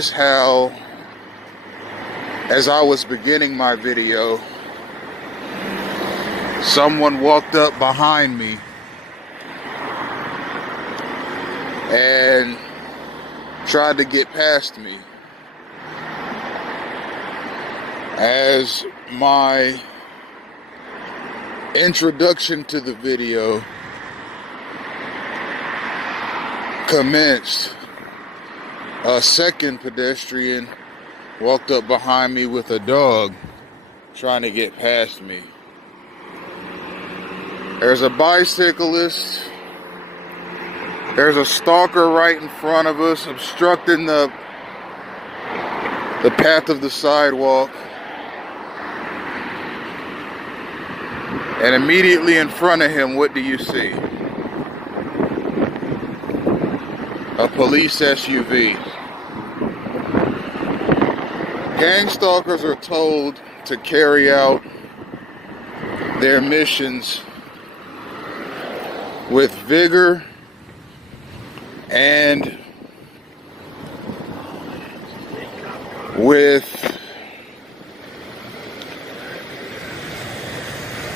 notice how, as I was beginning my video, someone walked up behind me and tried to get past me. As my introduction to the video commenced, a second pedestrian walked up behind me with a dog trying to get past me. There's a bicyclist. There's a stalker right in front of us, obstructing the path of the sidewalk. And immediately in front of him, what do you see? A police SUV. Gang stalkers are told to carry out their missions with vigor and with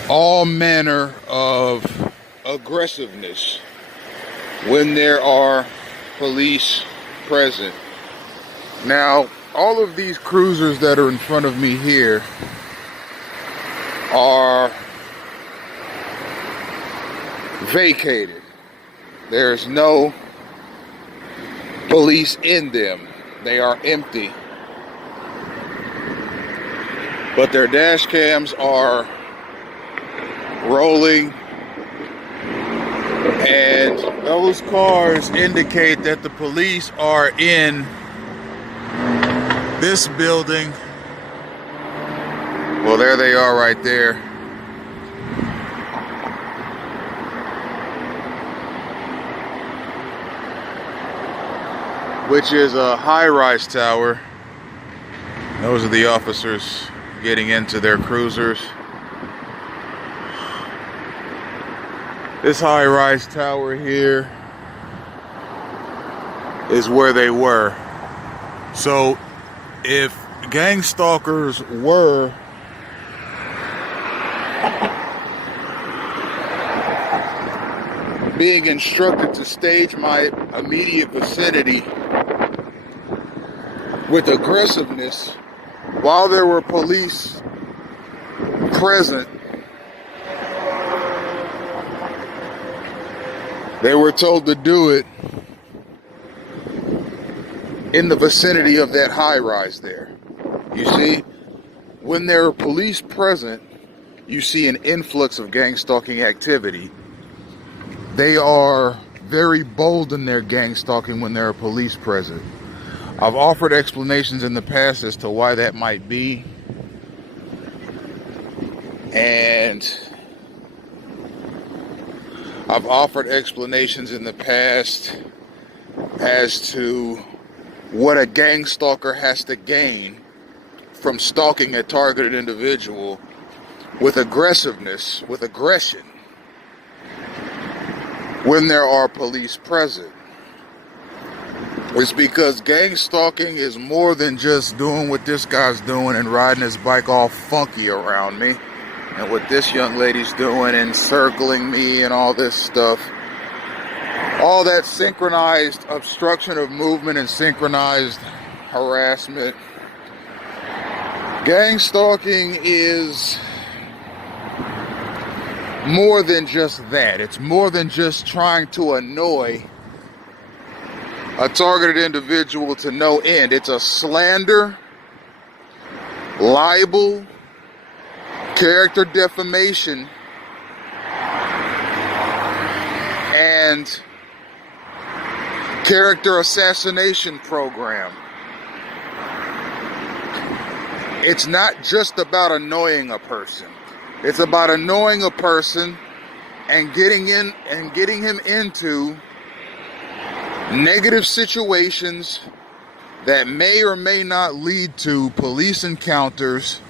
all manner of aggressiveness when there are police present. Now, all of these cruisers that are in front of me here are vacated. There's no police in them. They are empty. But their dash cams are rolling, and those cars indicate that the police are in this building. Well, there they are right there. Which is a high-rise tower. Those are the officers getting into their cruisers. This high-rise tower here is where they were. So if gang stalkers were being instructed to stage my immediate vicinity with aggressiveness while there were police present, they were told to do it in the vicinity of that high rise there. You see, when there are police present, you see an influx of gang stalking activity. They are very bold in their gang stalking when there are police present. I've offered explanations in the past as to why that might be. And I've offered explanations in the past as to what a gang stalker has to gain from stalking a targeted individual with aggressiveness, with aggression, when there are police present. It's because gang stalking is more than just doing what this guy's doing and riding his bike all funky around me, and what this young lady's doing and circling me and all this stuff. All that synchronized obstruction of movement and synchronized harassment. Gang stalking is more than just that. It's more than just trying to annoy a targeted individual to no end. It's a slander, libel, character defamation, and character assassination program. It's not just about annoying a person. It's about annoying a person and getting him into negative situations that may or may not lead to police encounters,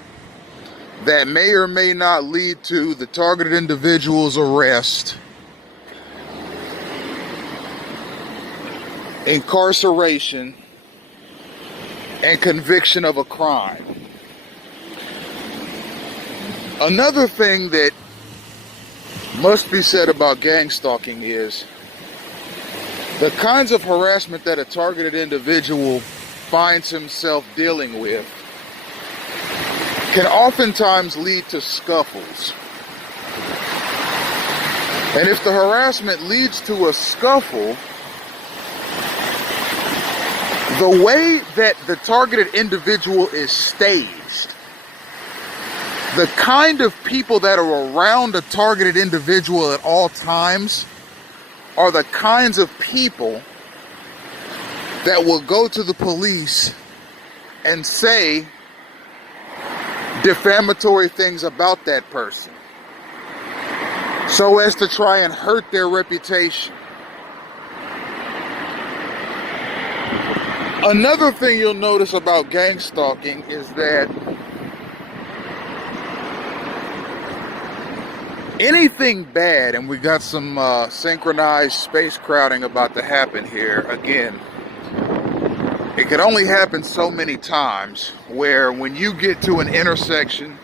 that may or may not lead to the targeted individual's arrest, incarceration, and conviction of a crime. Another thing that must be said about gang stalking is the kinds of harassment that a targeted individual finds himself dealing with can oftentimes lead to scuffles. And if the harassment leads to a scuffle, the way that the targeted individual is staged, the kind of people that are around a targeted individual at all times are the kinds of people that will go to the police and say defamatory things about that person so as to try and hurt their reputation. Another thing you'll notice about gang stalking is that anything bad, and we got some synchronized space crowding about to happen here again, it can only happen so many times where when you get to an intersection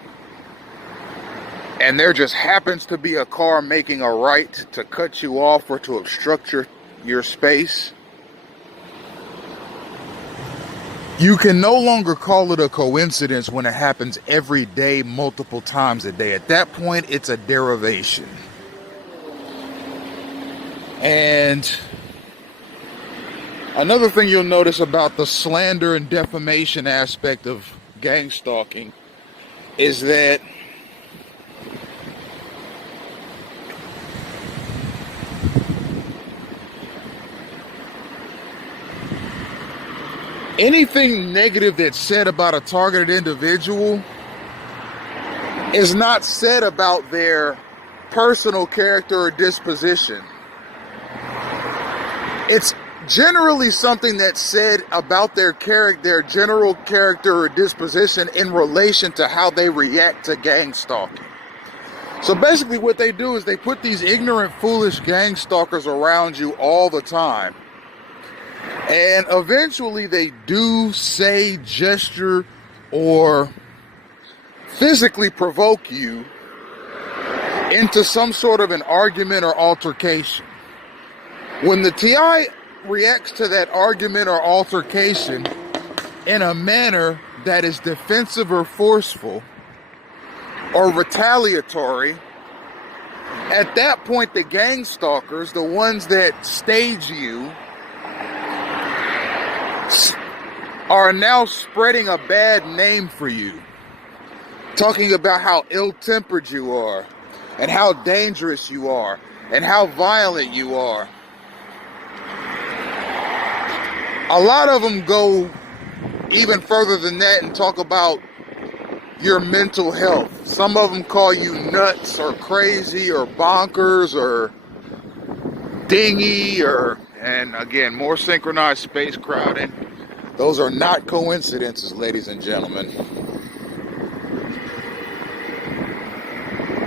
and there just happens to be a car making a right to cut you off or to obstruct your space, you can no longer call it a coincidence when it happens every day, multiple times a day. At that point, it's a derivation. And another thing you'll notice about the slander and defamation aspect of gang stalking is that anything negative that's said about a targeted individual is not said about their personal character or disposition. It's generally something that's said about their general character or disposition in relation to how they react to gang stalking. So basically what they do is they put these ignorant, foolish gang stalkers around you all the time. And eventually they do say, gesture, or physically provoke you into some sort of an argument or altercation. When the TI reacts to that argument or altercation in a manner that is defensive or forceful or retaliatory, at that point the gang stalkers, the ones that stage you, are now spreading a bad name for you, talking about how ill-tempered you are and how dangerous you are and how violent you are. A lot of them go even further than that and talk about your mental health. Some of them call you nuts or crazy or bonkers or dingy and again, more synchronized space crowding. Those are not coincidences, ladies and gentlemen.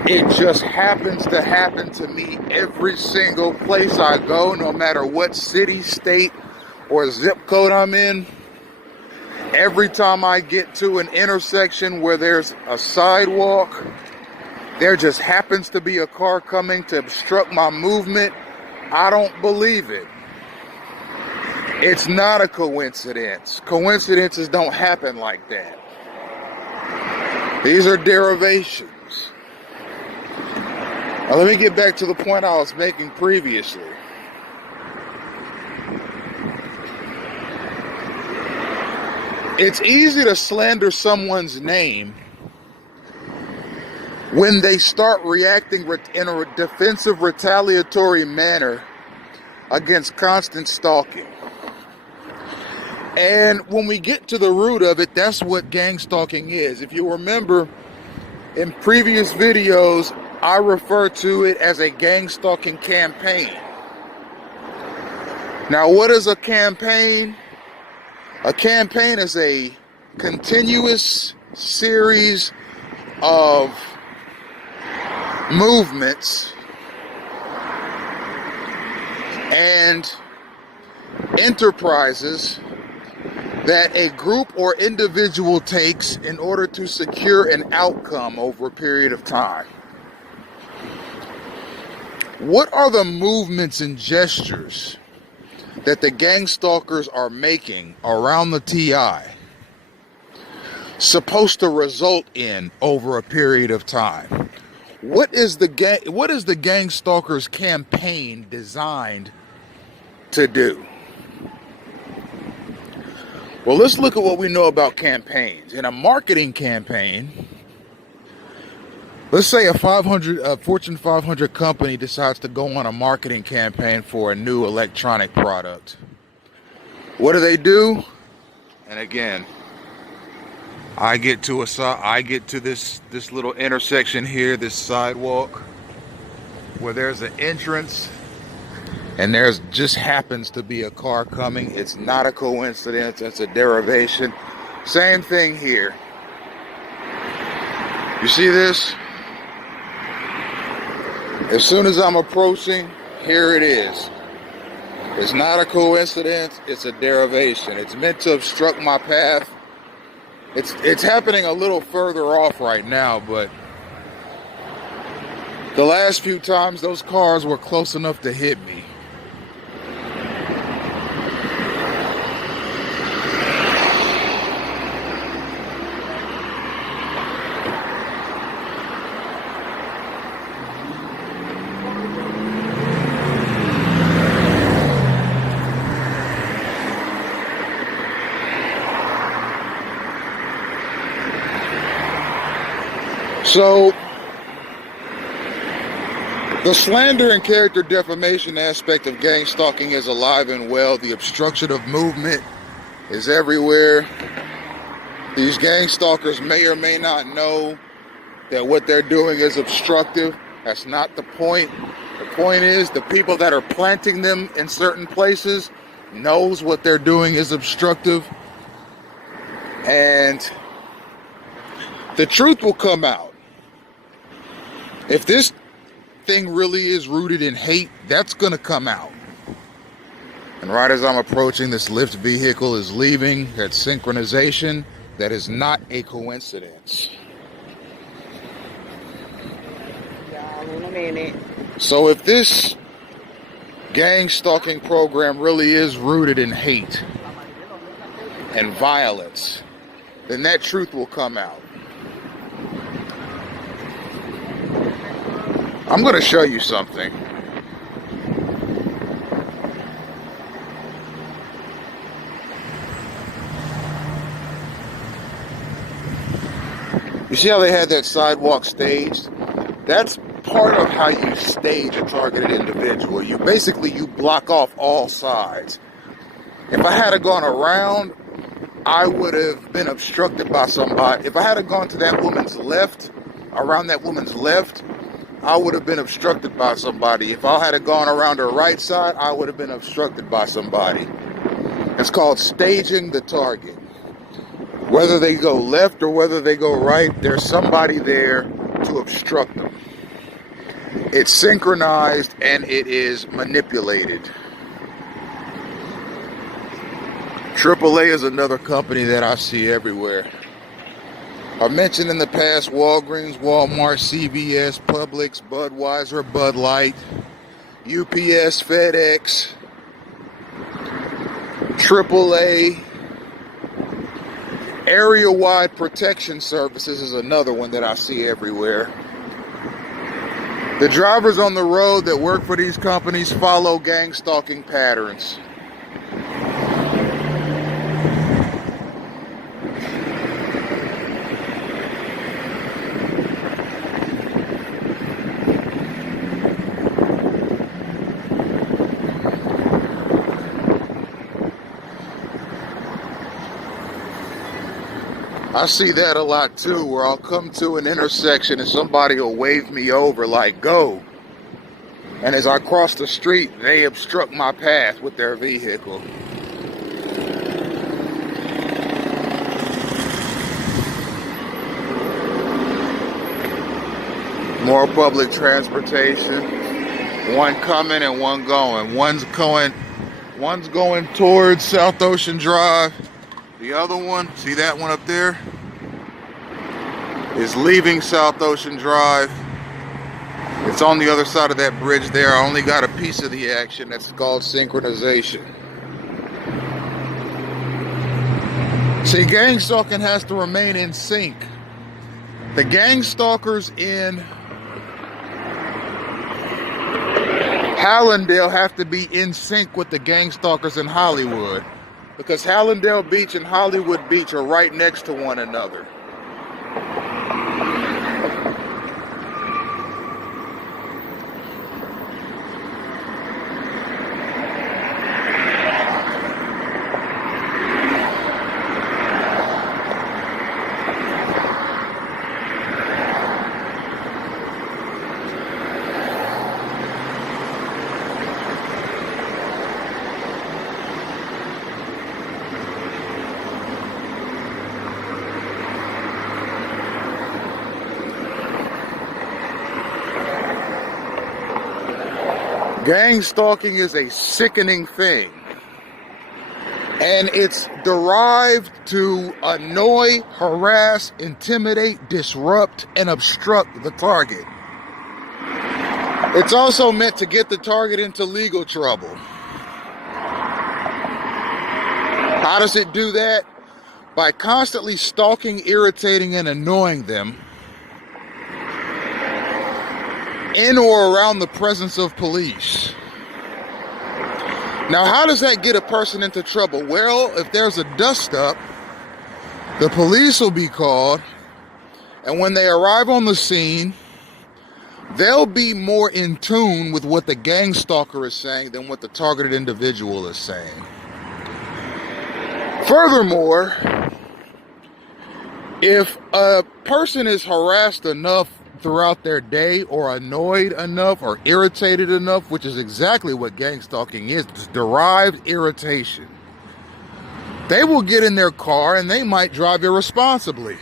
It just happens to happen to me every single place I go, no matter what city, state, or zip code I'm in. Every time I get to an intersection where there's a sidewalk, there just happens to be a car coming to obstruct my movement. I don't believe it. It's not a coincidence. Coincidences don't happen like that. These are derivations. Now let me get back to the point I was making previously. It's easy to slander someone's name when they start reacting in a defensive, retaliatory manner against constant stalking. And when we get to the root of it, that's what gang stalking is. If you remember, in previous videos, I refer to it as a gang stalking campaign. Now, what is a campaign? A campaign is a continuous series of movements and enterprises that a group or individual takes in order to secure an outcome over a period of time. What are the movements and gestures that the gang stalkers are making around the TI supposed to result in over a period of time? What is the gang stalkers campaign designed to do? Well, let's look at what we know about campaigns. In a marketing campaign, let's say a Fortune 500 company decides to go on a marketing campaign for a new electronic product. What do? And again, I get to this little intersection here, this sidewalk, where there's an entrance, and there's just happens to be a car coming. It's not a coincidence, it's a derivation. Same thing here. You see this? As soon as I'm approaching, here it is. It's not a coincidence, it's a derivation. It's meant to obstruct my path. It's happening a little further off right now, but the last few times those cars were close enough to hit me. So, the slander and character defamation aspect of gang stalking is alive and well. The obstruction of movement is everywhere. These gang stalkers may or may not know that what they're doing is obstructive. That's not the point. The point is the people that are planting them in certain places knows what they're doing is obstructive. And the truth will come out. If this thing really is rooted in hate, that's going to come out. And right as I'm approaching, this Lyft vehicle is leaving. That synchronization, that is not a coincidence. So if this gang stalking program really is rooted in hate and violence, then that truth will come out. I'm going to show you something. You see how they had that sidewalk staged? That's part of how you stage a targeted individual. You block off all sides. If I had gone around, I would have been obstructed by somebody. If I had gone to that woman's left, around that woman's left, I would have been obstructed by somebody. If I had gone around her right side, I would have been obstructed by somebody. It's called staging the target. Whether they go left or whether they go right, there's somebody there to obstruct them. It's synchronized and it is manipulated. AAA is another company that I see everywhere. I mentioned in the past Walgreens, Walmart, CVS, Publix, Budweiser, Bud Light, UPS, FedEx, AAA, Area-wide protection services is another one that I see everywhere. The drivers on the road that work for these companies follow gang stalking patterns. I see that a lot too, where I'll come to an intersection and somebody will wave me over like, go. And as I cross the street, they obstruct my path with their vehicle. More public transportation. One coming and one going. One's going towards South Ocean Drive. The other one, see that one up there, is leaving South Ocean Drive. It's on the other side of that bridge there. I only got a piece of the action. That's called synchronization. See, gang stalking has to remain in sync. The gang stalkers in Hallandale have to be in sync with the gang stalkers in Hollywood, because Hallandale Beach and Hollywood Beach are right next to one another. Gang stalking is a sickening thing, and it's derived to annoy, harass, intimidate, disrupt, and obstruct the target. It's also meant to get the target into legal trouble. How does it do that? By constantly stalking, irritating, and annoying them in or around the presence of police. Now, how does that get a person into trouble? Well, if there's a dust-up, the police will be called, and when they arrive on the scene, they'll be more in tune with what the gang stalker is saying than what the targeted individual is saying. Furthermore, if a person is harassed enough throughout their day, or annoyed enough, or irritated enough, which is exactly what gang stalking is, it's derived irritation, they will get in their car and they might drive irresponsibly.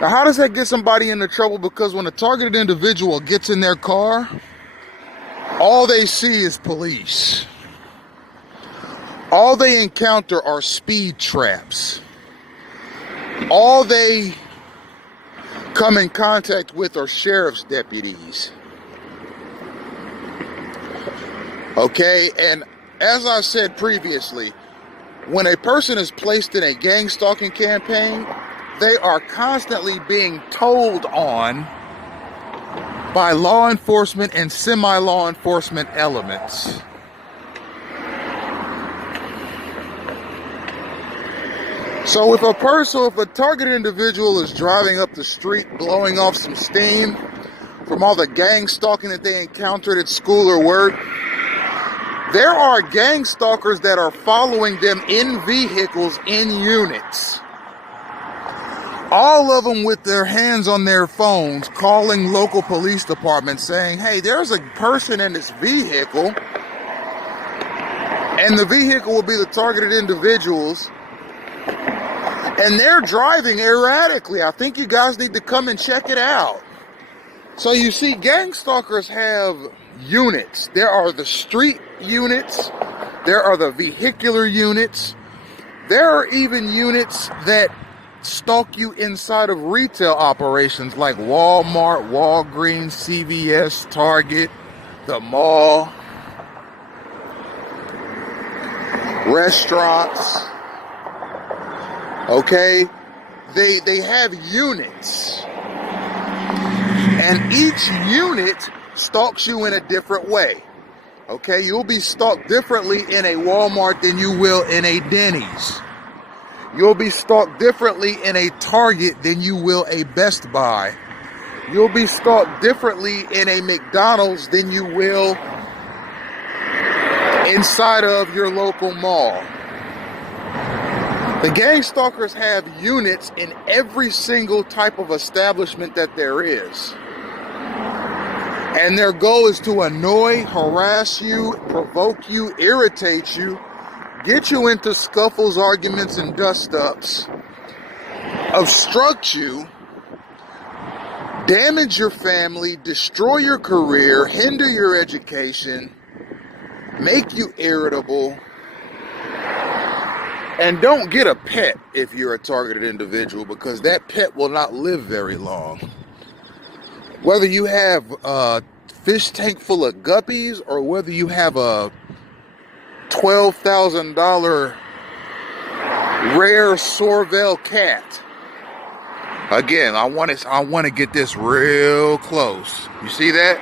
Now, how does that get somebody into trouble? Because when a targeted individual gets in their car, all they see is police. All they encounter are speed traps. All they come in contact with are sheriff's deputies. Okay, and as I said previously, when a person is placed in a gang stalking campaign, they are constantly being told on by law enforcement and semi-law enforcement elements. So if a targeted individual is driving up the street, blowing off some steam from all the gang stalking that they encountered at school or work, there are gang stalkers that are following them in vehicles, in units. All of them with their hands on their phones, calling local police departments saying, hey, there's a person in this vehicle, and the vehicle will be the targeted individuals, and they're driving erratically. I think you guys need to come and check it out. So you see, gang stalkers have units. There are the street units. There are the vehicular units. There are even units that stalk you inside of retail operations like Walmart, Walgreens, CVS, Target, the mall, restaurants. Okay, they have units, and each unit stalks you in a different way. Okay, you'll be stalked differently in a Walmart than you will in a Denny's. You'll be stalked differently in a Target than you will a Best Buy. You'll be stalked differently in a McDonald's than you will inside of your local mall. The gang stalkers have units in every single type of establishment that there is. And their goal is to annoy, harass you, provoke you, irritate you, get you into scuffles, arguments, and dust-ups, obstruct you, damage your family, destroy your career, hinder your education, make you irritable, And don't get a pet if you're a targeted individual, because that pet will not live very long. Whether you have a fish tank full of guppies or whether you have a $12,000 rare Sorvel cat. Again, I want to get this real close. You see that?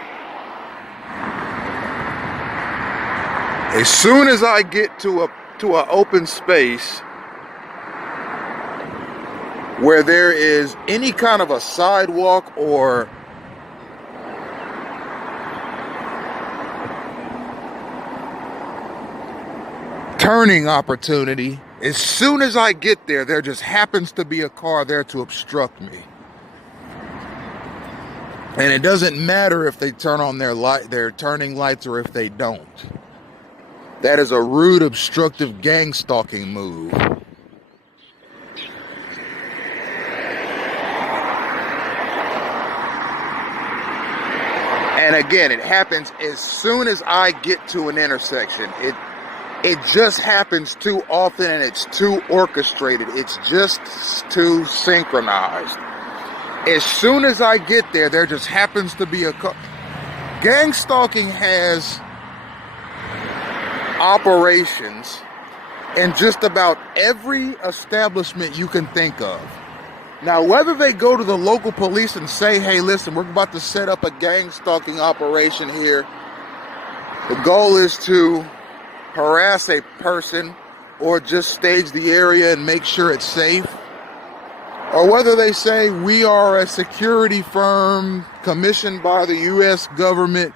As soon as I get to an open space where there is any kind of a sidewalk or turning opportunity, as soon as I get there, there just happens to be a car there to obstruct me. And it doesn't matter if they turn on their turning lights or if they don't. That is a rude, obstructive gang-stalking move. And again, it happens as soon as I get to an intersection. It just happens too often, and it's too orchestrated. It's just too synchronized. As soon as I get there, there just happens to be a car. Gang stalking has operations in just about every establishment you can think of. Now, whether they go to the local police and say, hey, listen, we're about to set up a gang stalking operation here. The goal is to harass a person or just stage the area and make sure it's safe. Or whether they say we are a security firm commissioned by the U.S. government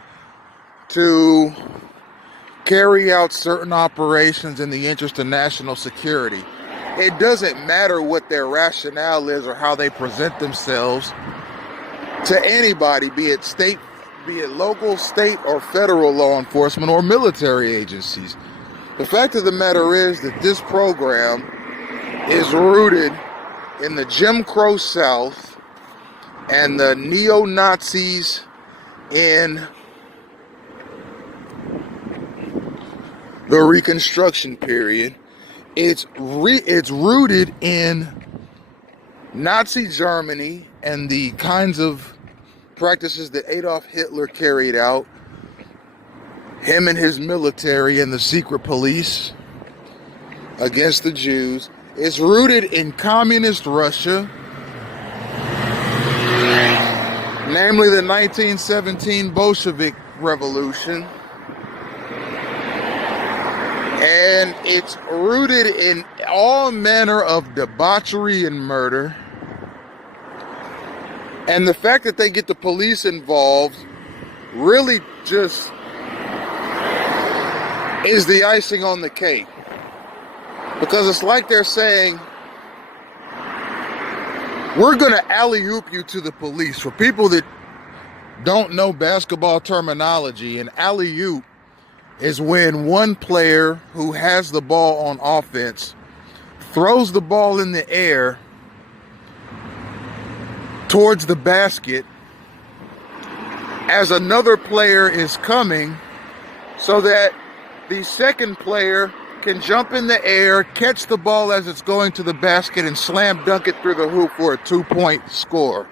to carry out certain operations in the interest of national security. It doesn't matter what their rationale is or how they present themselves to anybody, be it local, state, or federal law enforcement or military agencies. The fact of the matter is that this program is rooted in the Jim Crow South and the neo-Nazis in the Reconstruction period. It's rooted in Nazi Germany and the kinds of practices that Adolf Hitler carried out, him and his military and the secret police against the Jews. It's rooted in communist Russia, namely the 1917 Bolshevik Revolution. And it's rooted in all manner of debauchery and murder. And the fact that they get the police involved really just is the icing on the cake. Because it's like they're saying, we're going to alley-oop you to the police. For people that don't know basketball terminology, an alley-oop is when one player who has the ball on offense throws the ball in the air towards the basket as another player is coming, so that the second player can jump in the air, catch the ball as it's going to the basket, and slam dunk it through the hoop for a 2-point score.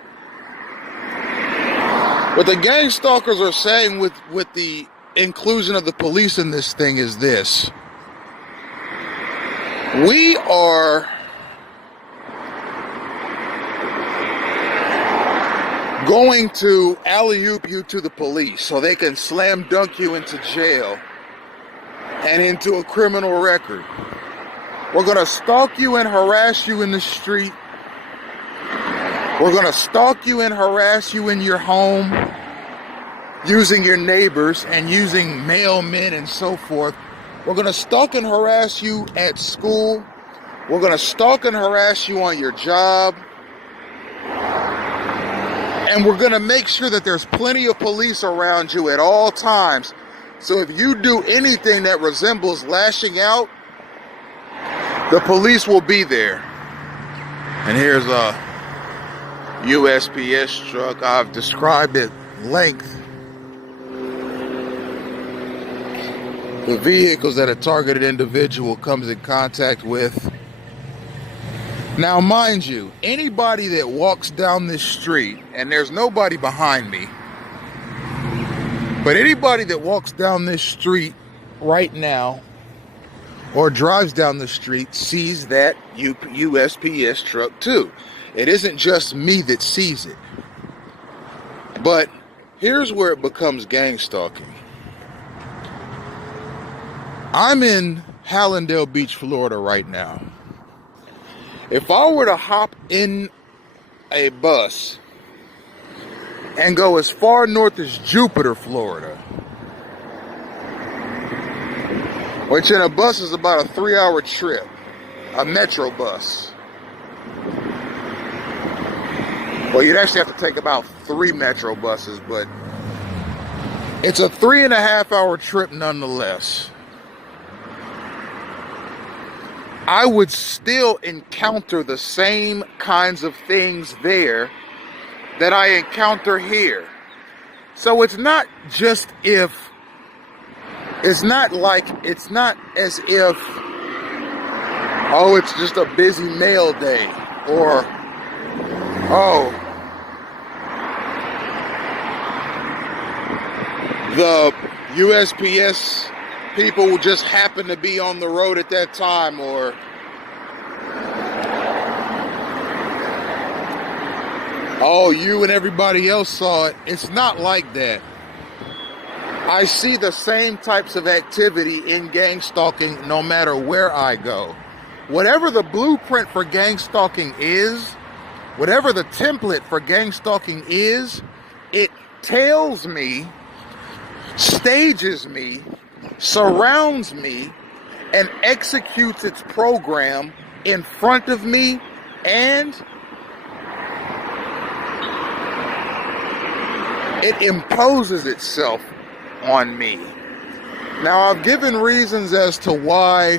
What the gang stalkers are saying with the inclusion of the police in this thing is this: we are going to alley-oop you to the police so they can slam dunk you into jail and into a criminal record. We're going to stalk you and harass you in the street. We're going to stalk you and harass you in your home, using your neighbors and using mailmen and so forth. We're going to stalk and harass you at school. We're going to stalk and harass you on your job. And we're going to make sure that there's plenty of police around you at all times. So if you do anything that resembles lashing out, the police will be there. And here's a USPS truck. I've described at length the vehicles that a targeted individual comes in contact with. Now, mind you, anybody that walks down this street, and there's nobody behind me, but anybody that walks down this street right now or drives down the street sees that USPS truck too. It isn't just me that sees it. But here's where it becomes gang stalking. I'm in Hallandale Beach, Florida right now. If I were to hop in a bus and go as far north as Jupiter, Florida, which in a bus is about a 3-hour trip, a metro bus. Well, you'd actually have to take about 3 metro buses, but it's a 3.5-hour trip nonetheless. I would still encounter the same kinds of things there that I encounter here. So it's not just if, it's not as if, oh, it's just a busy mail day, or, oh, the USPS people will just happen to be on the road at that time, or oh, you and everybody else saw it. It's not like that. I see the same types of activity in gang stalking no matter where I go. Whatever the blueprint for gang stalking is, whatever the template for gang stalking is, it tails me, stages me, surrounds me, and executes its program in front of me, and it imposes itself on me. Now, I've given reasons as to why